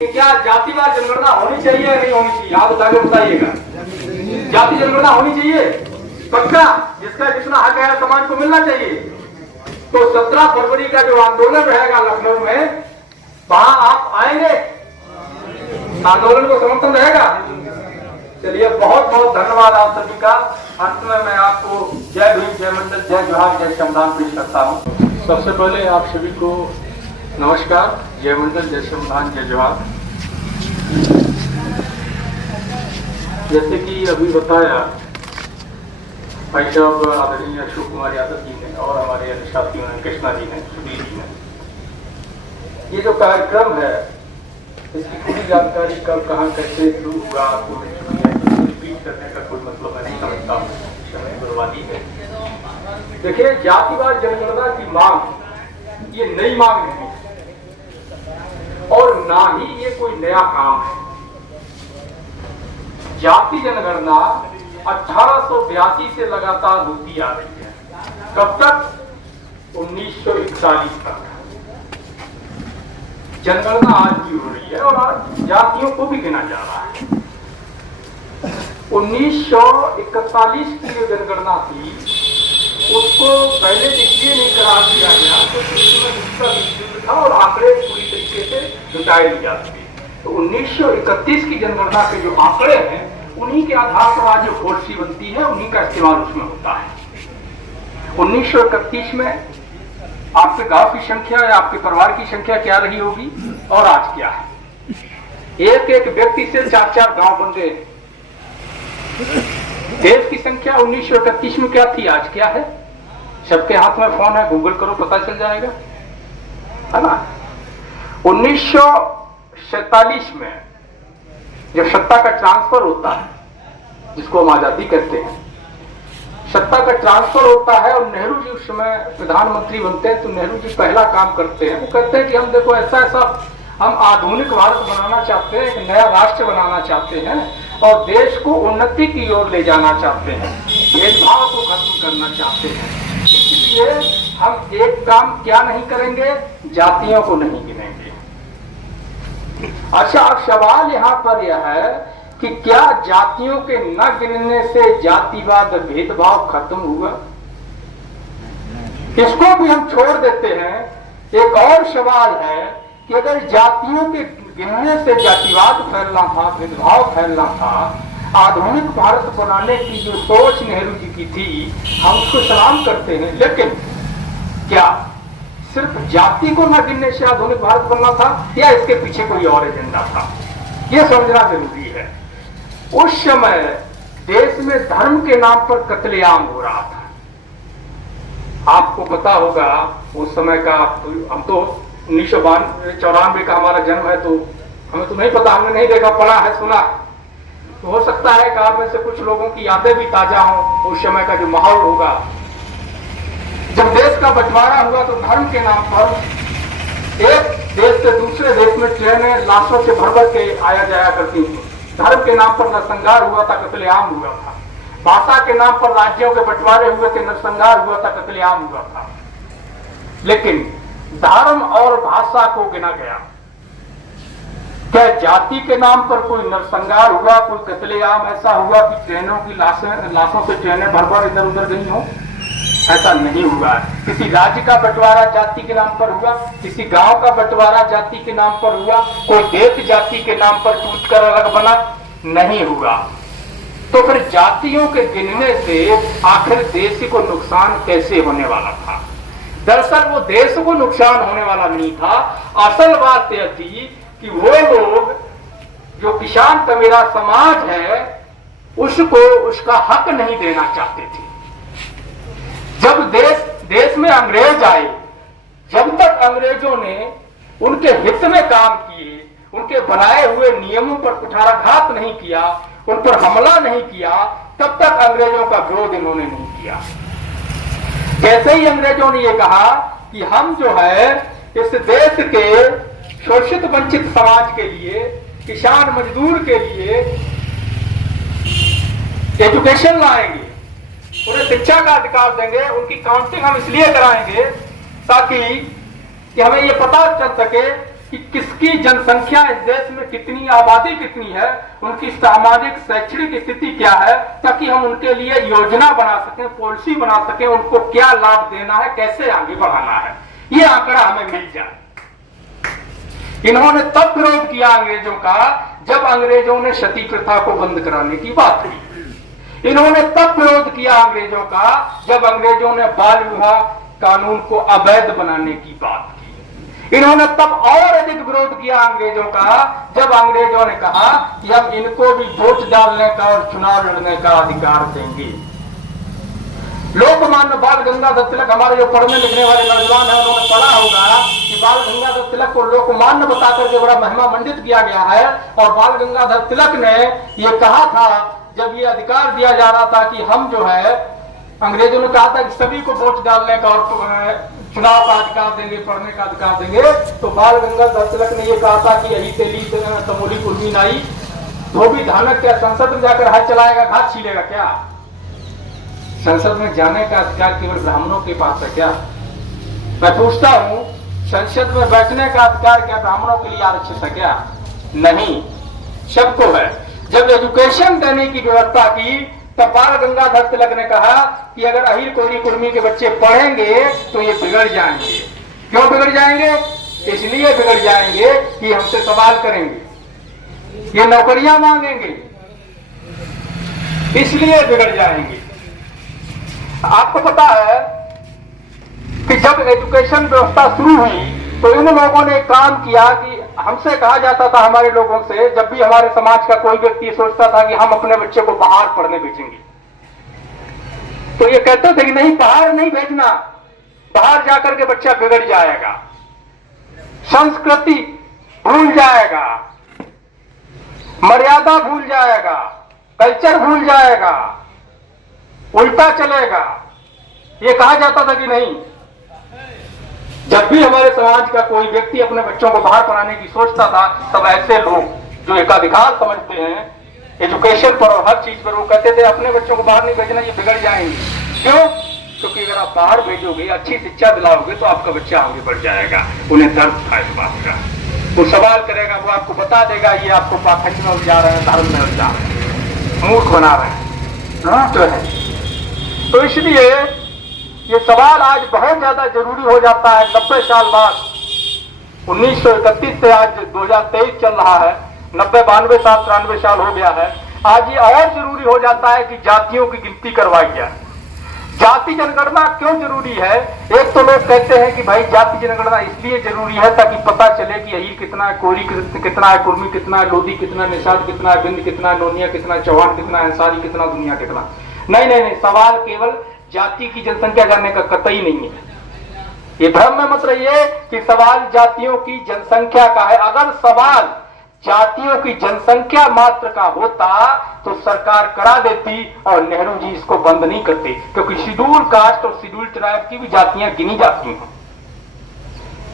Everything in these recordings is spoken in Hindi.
क्या जातिवार जनगणना होनी चाहिए या नहीं होनी चाहिए? आप बता के बताइएगा। जाति जनगणना होनी चाहिए पक्का, जिसका जितना हक है समाज को मिलना चाहिए। तो 17 फरवरी का जो आंदोलन रहेगा लखनऊ में, वहां आप आएंगे, आंदोलन को समर्थन रहेगा। चलिए, बहुत बहुत धन्यवाद आप सभी का। अंत में मैं आपको जय भीम, जय मंडल, जय जोहार, जय श्रमदान पेश करता हूँ। सबसे पहले आप सभी को नमस्कार, जय मंडल, जय श्रमदान, जय जोहार। जैसे कि अभी बताया भाई साहब आदरणीय अशोक कुमार यादव जी ने और हमारे अन्य साथियों ने, कृष्णा जी ने, सुधीर जी ने, ये जो कार्यक्रम है इसकी पूरी जानकारी कब, कहाँ, कैसे शुरू हुआ, रिपीट करने का कोई मतलब मैं नहीं समझता हूँ, समय बर्बादी है। देखिए, जातिवार जनगणना की मांग ये नई मांग नहीं है और ना ही ये कोई नया काम है। जाति जनगणना 1882 से लगातार होती आ रही है। कब तक? 1941 तक। जनगणना आज भी हो रही है और आज जातियों को भी गिना जा रहा है। 1941 की जो जनगणना थी उसको पहले इसलिए नहीं करार दिया गया तो था और आंकड़े पूरी तरीके से जुटाए नहीं जाते थे। तो 1931 की जनगणना के जो आंकड़े हैं उन्हीं के आधार पर आज जो पॉलिसी बनती है उन्हीं का इस्तेमाल उसमें होता है। 1931 में आपके गांव की संख्या या आपके परिवार की संख्या क्या रही होगी और आज क्या है? एक एक व्यक्ति से 4-4 गांव बन गए। देश की संख्या 1931 में क्या थी, आज क्या है? सबके हाथ में फोन है, गूगल करो पता चल जाएगा, है ना। 1947 में जब सत्ता का ट्रांसफर होता है, जिसको हम आजादी कहते हैं, सत्ता का ट्रांसफर होता है और नेहरू जी उस समय प्रधानमंत्री बनते हैं। तो नेहरू जी पहला काम करते हैं, वो कहते हैं कि हम देखो ऐसा हम आधुनिक भारत बनाना चाहते हैं, एक नया राष्ट्र बनाना चाहते हैं और देश को उन्नति की ओर ले जाना चाहते हैं, भेदभाव को खत्म करना चाहते हैं। इसलिए हम एक काम क्या नहीं करेंगे, जातियों को नहीं गिनेंगे। अच्छा, अब सवाल यहाँ पर यह है कि क्या जातियों के न गिनने से जातिवाद, भेदभाव खत्म हुआ? इसको भी हम छोड़ देते हैं। एक और सवाल है कि अगर जातियों के गिनने से जातिवाद फैलना था, भेदभाव फैलना था, आधुनिक भारत बनाने की जो सोच नेहरू जी की थी हम उसको सलाम करते हैं, लेकिन क्या सिर्फ जाति को न गिनने से आधुनिक भारत बनना था या इसके पीछे कोई और एजेंडा था? यह समझना जरूरी है। उस समय देश में धर्म के नाम पर कत्लेआम हो रहा था। आपको पता होगा उस समय का, हम तो 1994 का हमारा जन्म है, तो हमें तो नहीं पता, हमने नहीं देखा, पढ़ा है, सुना। तो हो सकता है कि आप में से कुछ लोगों की यादें भी ताजा हों उस समय का जो माहौल होगा। जब देश का बंटवारा हुआ तो धर्म के नाम पर एक देश से दूसरे देश में ट्रेनें लाशों से भर भर के आया जाया करती थी। धर्म के नाम पर नरसंहार हुआ था, कत्लेआम हुआ था। भाषा के नाम पर राज्यों के बंटवारे हुए थे, नरसंहार हुआ था, कत्लेआम हुआ था। लेकिन धर्म और भाषा को गिना गया। क्या जाति के नाम पर कोई नरसंहार हुआ, कोई कत्लेआम ऐसा हुआ कि ट्रेनों की लाशों से ट्रेनें भर भर इधर उधर गई हो? ऐसा नहीं हुआ। किसी राज्य का बंटवारा जाति के नाम पर हुआ, किसी गांव का बंटवारा जाति के नाम पर हुआ, कोई देश जाति के नाम पर टूटकर अलग बना नहीं हुआ। तो फिर जातियों के गिनने से आखिर देश को नुकसान कैसे होने वाला था? दरअसल वो देश को नुकसान होने वाला नहीं था। असल बात यह थी कि वो लोग जो किसान का मेरा समाज है उसको उसका हक नहीं देना चाहते थे। जब देश में अंग्रेज आए, जब तक अंग्रेजों ने उनके हित में काम किए, उनके बनाए हुए नियमों पर कुठाराघात नहीं किया, उन पर हमला नहीं किया, तब तक अंग्रेजों का विरोध इन्होंने नहीं किया। जैसे ही अंग्रेजों ने ये कहा कि हम जो है इस देश के शोषित वंचित समाज के लिए, किसान मजदूर के लिए एजुकेशन लाएंगे, उन्हें शिक्षा का अधिकार देंगे, उनकी काउंटिंग हम इसलिए कराएंगे ताकि हमें ये पता चल सके कि किसकी जनसंख्या इस देश में कितनी, आबादी कितनी है, उनकी सामाजिक शैक्षणिक स्थिति क्या है, ताकि हम उनके लिए योजना बना सकें, पॉलिसी बना सकें, उनको क्या लाभ देना है, कैसे आगे बढ़ाना है, ये आंकड़ा हमें मिल जाए। इन्होंने तब विरोध किया अंग्रेजों का जब अंग्रेजों ने सती प्रथा को बंद कराने की बात की। इन्होंने तब विरोध किया अंग्रेजों का जब अंग्रेजों ने बाल विवाह कानून को अवैध बनाने की बात की। इन्होंने तब और अधिक विरोध किया अंग्रेजों का जब अंग्रेजों ने कहा कि हम इनको भी वोट डालने का और चुनाव लड़ने का अधिकार देंगे। लोकमान्य बाल गंगाधर तिलक, हमारे जो पढ़ने लिखने वाले नौजवान हैं उन्होंने पढ़ा होगा कि बाल गंगाधर तिलक को लोकमान्य बताकर के बड़ा महिमा मंडित किया गया है। और बाल गंगाधर तिलक ने ये कहा था जब ये अधिकार दिया जा रहा था कि हम जो है, अंग्रेजों ने कहा था कि सभी को वोट डालने का और चुनाव का अधिकार देंगे, पढ़ने का अधिकार देंगे, तो बाल गंगाधर तिलक ने यह कहा था कि यही तेली तमोली कुर्मी नाई धोबी धानक क्या संसद में जाकर हाथ चलाएगा, घास छीलेगा क्या? संसद में जाने का अधिकार केवल ब्राह्मणों के पास है क्या? मैं पूछता हूं, संसद में बैठने का अधिकार क्या ब्राह्मणों के लिए आरक्षित है क्या? नहीं, सबको है। जब एजुकेशन देने की व्यवस्था की तब बाल गंगाधर तिलक ने कहा कि अगर अहिर कोरी कुर्मी के बच्चे पढ़ेंगे तो ये बिगड़ जाएंगे। क्यों बिगड़ जाएंगे? इसलिए बिगड़ जाएंगे कि हमसे सवाल करेंगे, ये नौकरियां मांगेंगे, इसलिए बिगड़ जाएंगे। आपको पता है कि जब एजुकेशन व्यवस्था शुरू हुई तो इन लोगों ने काम किया कि हमसे कहा जाता था, हमारे लोगों से, जब भी हमारे समाज का कोई व्यक्ति सोचता था कि हम अपने बच्चे को बाहर पढ़ने भेजेंगे, तो ये कहते थे कि नहीं, बाहर नहीं भेजना, बाहर जाकर के बच्चा बिगड़ जाएगा, संस्कृति भूल जाएगा, मर्यादा भूल जाएगा, कल्चर भूल जाएगा, उल्टा चलेगा, ये कहा जाता था कि नहीं। जब भी हमारे समाज का कोई व्यक्ति अपने बच्चों को बाहर पढ़ाने की सोचता था, तब ऐसे लोग जो एकाधिकार समझते हैं एजुकेशन पर और हर चीज पर, वो कहते थे अपने बच्चों को बाहर नहीं भेजना, ये बिगड़ जाएंगे। क्यों? क्योंकि अगर आप बाहर भेजोगे, अच्छी शिक्षा दिलाओगे तो आपका बच्चा आगे बढ़ जाएगा। उन्हें दर्द था इस बात का, वो सवाल करेगा, वो आपको बता देगा ये आपको पाखंड में उलझा रहे हैं, धर्म में उलझा रहे हैं, मूर्ख बना रहे हैं, तो है। तो इसलिए ये सवाल आज बहुत ज्यादा जरूरी हो जाता है। 90 साल बाद, 1931 से आज 2023 चल रहा है, 90, 92 साल, 93 साल हो गया है। आज ये और जरूरी हो जाता है कि जातियों की गिनती करवाई जाए। जाति जनगणना क्यों जरूरी है? एक तो लोग कहते हैं कि भाई जाति जनगणना इसलिए जरूरी है ताकि पता चले कि अहीर कितना है, कोरी कितना है, कुर्मी कितना है, लोधी कितना है, निषाद कितना है, बिंद कितना है, नोनिया कितना है, चौहान कितना है, अंसारी कितना, दुनिया कितना। नहीं नहीं नहीं, सवाल केवल जाति की जनसंख्या जानने का कतई नहीं है। ये भ्रम में मत रहिए कि सवाल जातियों की जनसंख्या का है। अगर सवाल जातियों की जनसंख्या मात्र का होता तो सरकार करा देती और नेहरू जी इसको बंद नहीं करते, क्योंकि शेड्यूल कास्ट और शेड्यूल ट्राइब की भी जातियां गिनी जाती हैं।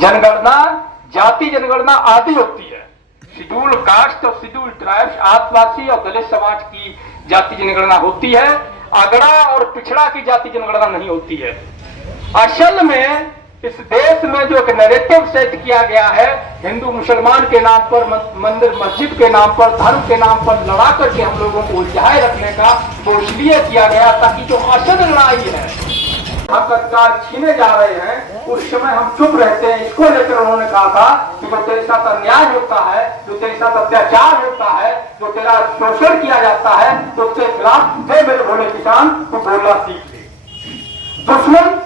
जनगणना, जाति जनगणना आदि होती है। शेड्यूल कास्ट और शेड्यूल ट्राइब्स, आदिवासी और दलित समाज की जाति जनगणना होती है। अगड़ा और पिछड़ा की जाति जनगणना नहीं होती है। असल में इस देश में जो एक नैरेटिव सेट किया गया है, हिंदू मुसलमान के नाम पर, मंदिर मस्जिद के नाम पर, धर्म के नाम पर लड़ा करके हम लोगों को उलझाए रखने का, वो इसलिए किया गया ताकि जो असल लड़ाई है, हक अधिकार छीने जा रहे हैं, उस समय हम चुप रहते हैं। इसको लेकर उन्होंने कहा था कि जो तेरे साथ अन्याय होता है, जो तेरे साथ अत्याचार होता है, जो तेरा शोषण किया जाता है, तो उसके खिलाफ मेरे भोले किसान तू बोलना सीख ले। दुश्मन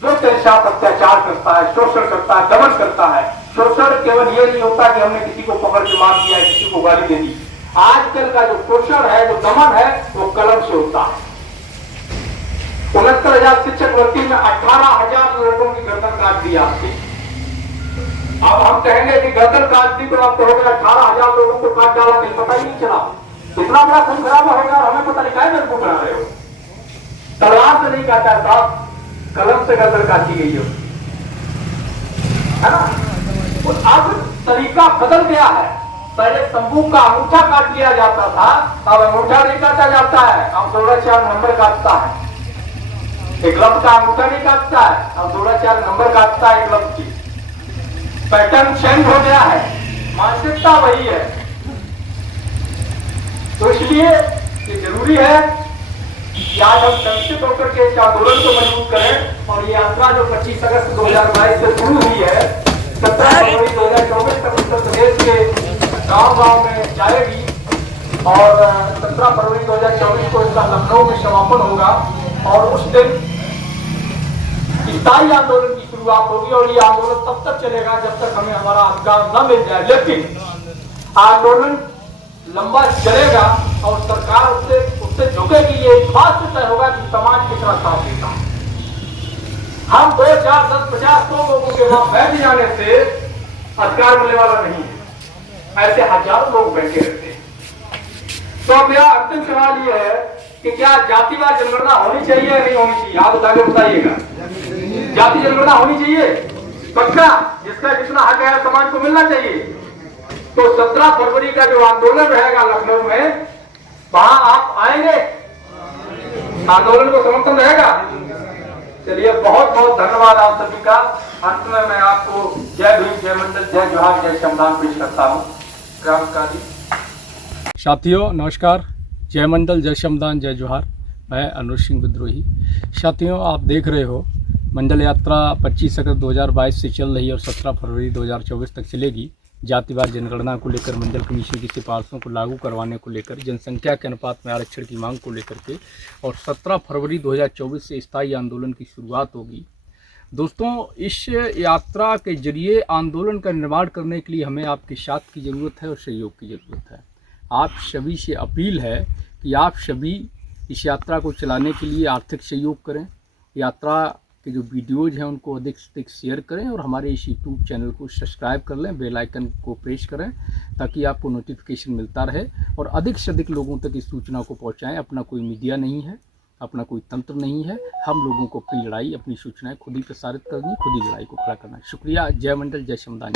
जो तेरे साथ अत्याचार करता है, शोषण करता है, दमन करता है। शोषण केवल ये नहीं होता कि हमने किसी को पकड़ के मार दिया, किसी को गाली दे दी। आजकल का जो शोषण है, जो दमन है, वो कलम से होता है। 69,000 शिक्षक भर्ती में 18,000 लोगों की गर्दन काट दी आपकी। अब हम कहेंगे कि गर्दन काट दी तो आप कहोगे 18,000 लोगों को काट डाला, कहीं पता ही नहीं चला। इतना बड़ा खून खराबा होगा और हमें पता नहीं क्या मेरे को बना रहे हो। तलवार से नहीं काटा साहब, कलम से गर्दन काटी गई है ना। तो अब तरीका बदल गया है। पहले तंबू का अंगूठा काट लिया जाता था, अब अंगूठा नहीं काटा जाता है, अब 4 नंबर काटता है। एक लफ्ज का अंगूठा नहीं काटता है, अब 4 नंबर काटता है एक लफ्ज की। पैटर्न चेंज हो गया है, मानसिकता वही है। तो इसलिए ये जरूरी है कि आज हम संक्षिप्त होकर के इस आंदोलन को मजबूत करें। और ये यात्रा जो 25 अगस्त 2022 से शुरू हुई है, 17 फरवरी 2024 तक उत्तर प्रदेश के गांव-गांव में जाएगी और 17 फरवरी 2024 को इसका लखनऊ में समापन होगा। और उस दिन स्थायी आंदोलन की शुरुआत होगी और ये आंदोलन तब तक चलेगा जब तक हमें हमारा अधिकार न मिल जाए। लेकिन आंदोलन लंबा चलेगा और सरकार उससे झुकेगी, ये इस बात से तय होगा कि समाज कितना साथ देता है। हम 2, 4, 10, 50, 100 लोगों के वहां बैठ जाने से अधिकार मिलने वाला नहीं है। ऐसे हजारों लोग बैठे रहते हैं। तो मेरा अंतिम सवाल ये है कि क्या जातिवार जनगणना होनी चाहिए या नहीं होनी चाहिए? आप आगे बताइएगा। जाति जनगणना होनी चाहिए पक्का, जिसका जितना हक है समाज को मिलना चाहिए। तो 17 फरवरी का जो आंदोलन रहेगा लखनऊ में, वहां आप आएंगे, आंदोलन को समर्थन रहेगा। चलिए, बहुत बहुत धन्यवाद आप सभी का। अंत में मैं आपको जय भीम, जय मंडल, जय जोहार, जय श्रमदान पेश करता हूँ। साथियों नमस्कार, जय मंडल, जय श्रमदान, जय जोहार। मैं अनुज सिंह विद्रोही। साथियों, आप देख रहे हो मंडल यात्रा 25 अगस्त 2022 से चल रही है और 17 फरवरी 2024 तक चलेगी। जातिवार जनगणना को लेकर, मंडल कमीशन की सिफारिशों को लागू करवाने को लेकर, जनसंख्या के अनुपात में आरक्षण की मांग को लेकर के, और 17 फरवरी 2024 से स्थायी आंदोलन की शुरुआत होगी। दोस्तों, इस यात्रा के जरिए आंदोलन का निर्माण करने के लिए हमें आपके साथ की ज़रूरत है और सहयोग की ज़रूरत है। आप सभी से अपील है कि आप सभी इस यात्रा को चलाने के लिए आर्थिक सहयोग करें। यात्रा के जो वीडियोज़ हैं उनको अधिक से अधिक शेयर करें और हमारे इस यूट्यूब चैनल को सब्सक्राइब कर लें, बेल आइकन को प्रेस करें ताकि आपको नोटिफिकेशन मिलता रहे और अधिक से अधिक लोगों तक इस सूचना को पहुंचाएं। अपना कोई मीडिया नहीं है, अपना कोई तंत्र नहीं है। हम लोगों को अपनी लड़ाई, अपनी सूचनाएं खुद ही प्रसारित करनी, खुद ही लड़ाई को खड़ा करना है। शुक्रिया। जय मंडल, जय श्रमदान।